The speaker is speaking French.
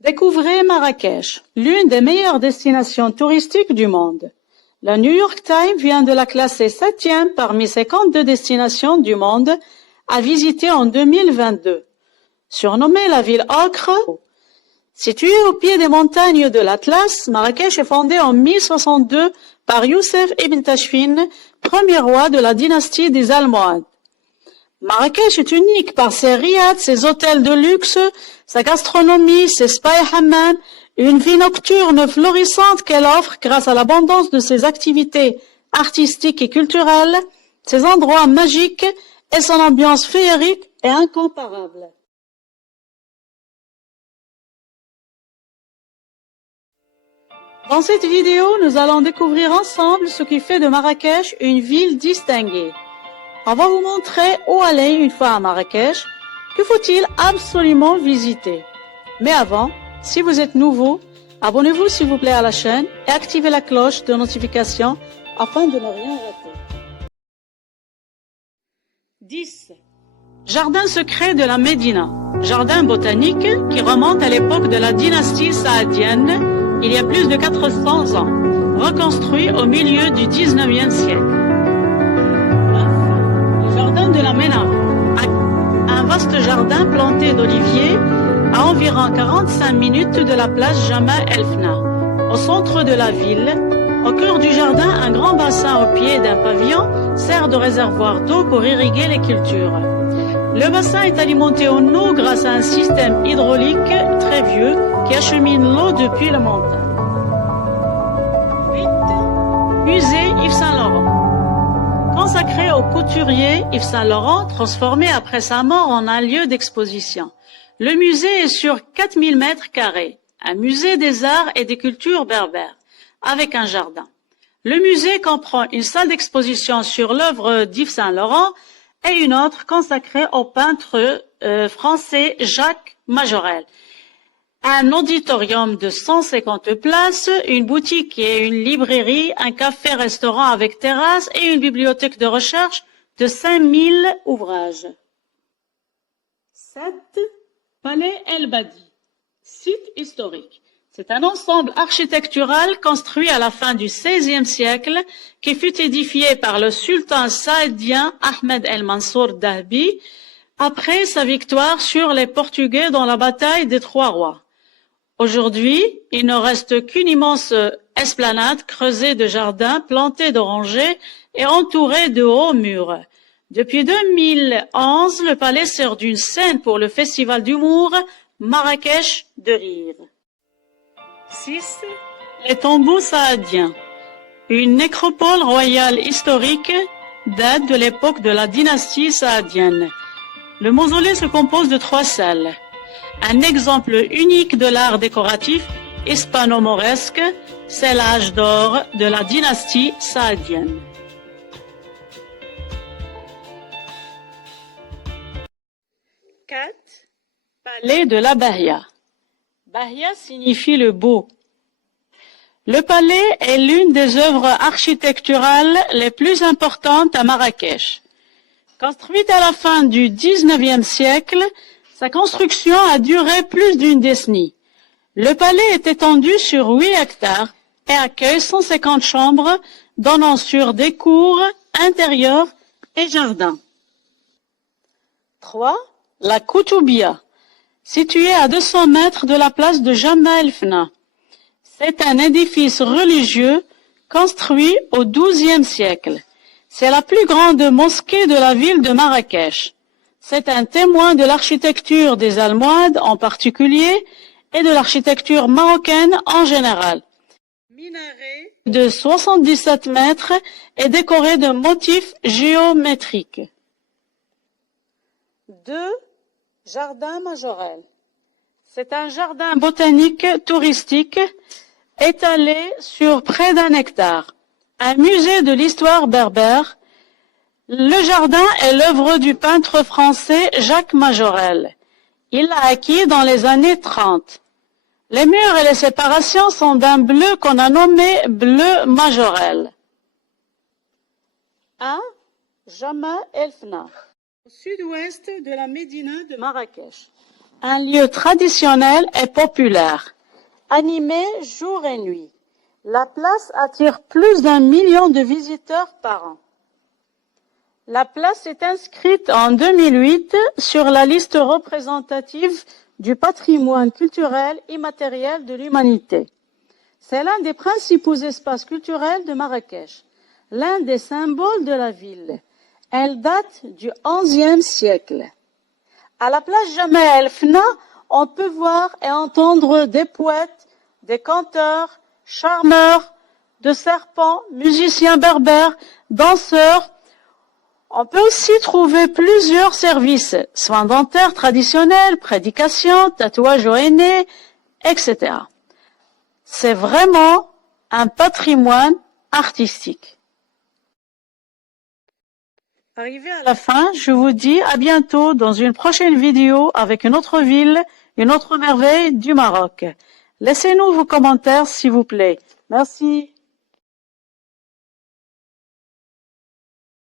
Découvrez Marrakech, l'une des meilleures destinations touristiques du monde. La New York Times vient de la classer 7e parmi 52 destinations du monde à visiter en 2022. Surnommée la ville ocre, située au pied des montagnes de l'Atlas, Marrakech est fondée en 1062 par Youssef ibn Tashfin, premier roi de la dynastie des Almohades. Marrakech est unique par ses riads, ses hôtels de luxe, sa gastronomie, ses spas et hammams, une vie nocturne florissante qu'elle offre grâce à l'abondance de ses activités artistiques et culturelles, ses endroits magiques et son ambiance féerique et incomparable. Dans cette vidéo, nous allons découvrir ensemble ce qui fait de Marrakech une ville distinguée. On va vous montrer où aller une fois à Marrakech, que faut-il absolument visiter. Mais avant, si vous êtes nouveau, abonnez-vous s'il vous plaît à la chaîne et activez la cloche de notification afin de ne rien rater. 10. Jardin secret de la Médina. Jardin botanique qui remonte à l'époque de la dynastie saadienne, il y a plus de 400 ans, reconstruit au milieu du 19e siècle. De la Ménara, un vaste jardin planté d'oliviers à environ 45 minutes de la place Jemaa El Fna. Au centre de la ville, au cœur du jardin, un grand bassin au pied d'un pavillon sert de réservoir d'eau pour irriguer les cultures. Le bassin est alimenté en eau grâce à un système hydraulique très vieux qui achemine l'eau depuis la montagne. 8. Musée Yves Saint-Laurent. Consacré au couturier Yves Saint-Laurent, transformé après sa mort en un lieu d'exposition. Le musée est sur 4000 mètres carrés, un musée des arts et des cultures berbères, avec un jardin. Le musée comprend une salle d'exposition sur l'œuvre d'Yves Saint-Laurent et une autre consacrée au peintre français Jacques Majorelle. Un auditorium de 150 places, une boutique et une librairie, un café-restaurant avec terrasse et une bibliothèque de recherche de 5000 ouvrages. 7. Palais El Badi, site historique. C'est un ensemble architectural construit à la fin du XVIe siècle qui fut édifié par le sultan saïdien Ahmed El Mansour Dahbi après sa victoire sur les Portugais dans la bataille des Trois Rois. Aujourd'hui, il ne reste qu'une immense esplanade creusée de jardins plantés d'orangers et entourée de hauts murs. Depuis 2011, le palais sert d'une scène pour le festival d'humour Marrakech de rire. 6. Les tombeaux saadiens. Une nécropole royale historique date de l'époque de la dynastie saadienne. Le mausolée se compose de 3 salles. Un exemple unique de l'art décoratif hispano-mauresque, c'est l'âge d'or de la dynastie saadienne. 4. Palais de la Bahia. Bahia signifie le beau. Le palais est l'une des œuvres architecturales les plus importantes à Marrakech. Construite à la fin du XIXe siècle, sa construction a duré plus d'une décennie. Le palais est étendu sur 8 hectares et accueille 150 chambres donnant sur des cours intérieures et jardins. 3. La Koutoubia, située à 200 mètres de la place de Jemaa El Fna. C'est un édifice religieux construit au XIIe siècle. C'est la plus grande mosquée de la ville de Marrakech. C'est un témoin de l'architecture des Almohades en particulier et de l'architecture marocaine en général. Minaret de 77 mètres est décoré de motifs géométriques. 2. Jardin Majorelle. C'est un jardin botanique touristique étalé sur près d'1 hectare. Un musée de l'histoire berbère. Le jardin est l'œuvre du peintre français Jacques Majorelle. Il l'a acquis dans les années 30. Les murs et les séparations sont d'un bleu qu'on a nommé bleu Majorelle. 1. Jemaa El Fna, au sud-ouest de la Médina de Marrakech. un lieu traditionnel et populaire, animé jour et nuit. La place attire plus d'1 million de visiteurs par an. La place est inscrite en 2008 sur la liste représentative du patrimoine culturel immatériel de l'humanité. C'est l'un des principaux espaces culturels de Marrakech, l'un des symboles de la ville. Elle date du XIe siècle. À la place Jemaa El Fna, on peut voir et entendre des poètes, des chanteurs, charmeurs, de serpents, musiciens berbères, danseurs. On peut aussi trouver plusieurs services, soins dentaires traditionnels, prédications, tatouages au henné, etc. C'est vraiment un patrimoine artistique. Arrivé à la fin, je vous dis à bientôt dans une prochaine vidéo avec une autre ville, une autre merveille du Maroc. Laissez-nous vos commentaires s'il vous plaît. Merci.